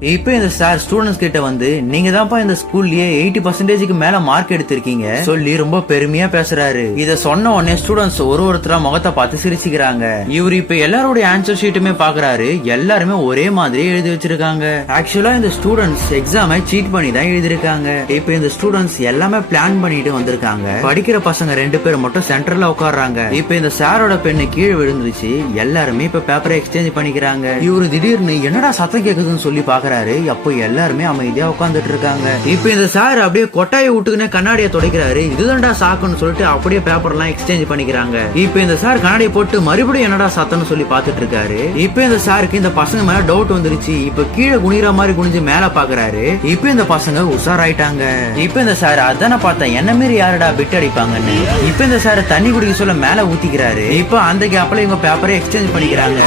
இப்ப இந்த sir students கிட்ட வந்து நீங்க தான்ப்பா இந்த ஸ்கூல்லயே 80% மேல மார்க் எடுத்திருக்கீங்க சொல்லி ரொம்ப பெருமையா பேசுறாரு. இத சொன்ன உடனே ஸ்டூடெண்ட்ஸ் ஒருத்தரா முகத்தை பார்த்து சிரிச்சுக்கிறாங்க. இவர் இப்ப எல்லாரோட ஆன்சர் ஷீட்டுமே பாக்குறாரு. எல்லாருமே ஒரே மாதிரி எழுதி வச்சிருக்காங்க. ஆக்சுவலா இந்த ஸ்டூடெண்ட்ஸ் எக்ஸாமை சீட் பண்ணி தான் எழுதிருக்காங்க. இப்ப இந்த ஸ்டூடெண்ட்ஸ் எல்லாமே பிளான் பண்ணிட்டு வந்திருக்காங்க. படிக்கிற பசங்க 2 பேர் மட்டும் சென்டர்ல உட்கார்றாங்க. இப்ப இந்த சாரோட பெண்ணு கீழே விழுந்துருச்சு. எல்லாருமே இப்ப பேப்பரை எக்ஸ்சேஞ்ச் பண்ணிக்கிறாங்க. இவரு திடீர்னு என்னடா சத்தம் கேக்குதுன்னு சொல்லி பாக்குறாரு. அப்போ எல்லாருமே அமைதியா உட்கார்ந்துட்டு இருக்காங்க. இப்ப இந்த சார் அப்படியே கொட்டாயை விட்டுக்குன்னு கண்ணாடியை துடைக்கிறாரு. இதுதான்டா சாக்குன்னு சொல்லிட்டு அப்படியே பேப்பர் எல்லாம் எக்ஸ்சேஞ்ச் பண்ணிக்கிறாங்க. இப்ப இந்த சார் கண்ணாடியை போட்டு மறுபடியும் என்னடா சத்தம்னு சொல்லி பாத்துட்டு இருக்காரு. இப்ப இந்த சாருக்கு இந்த பசங்க மேல டவுட் வந்துருச்சு. இப்ப கீழே குனிற மாதிரி குனிஞ்சு மேல பாக்குறாரு. இப்ப இந்த பசங்க உஷாராயிட்டாங்க. இப்ப இந்த சார் அதான பார்த்தேன் என்ன மாரி யாரடா பிட் அடிப்பாங்கன்னு. இப்ப இந்த சார் தண்ணி குடிக்க சொல்ல மேல ஊத்திக்கிறாரு. இப்ப அந்த கேப்ல இவங்க பேப்பரை எக்ஸ்சேஞ்ச் பண்ணிக்கிறாங்க.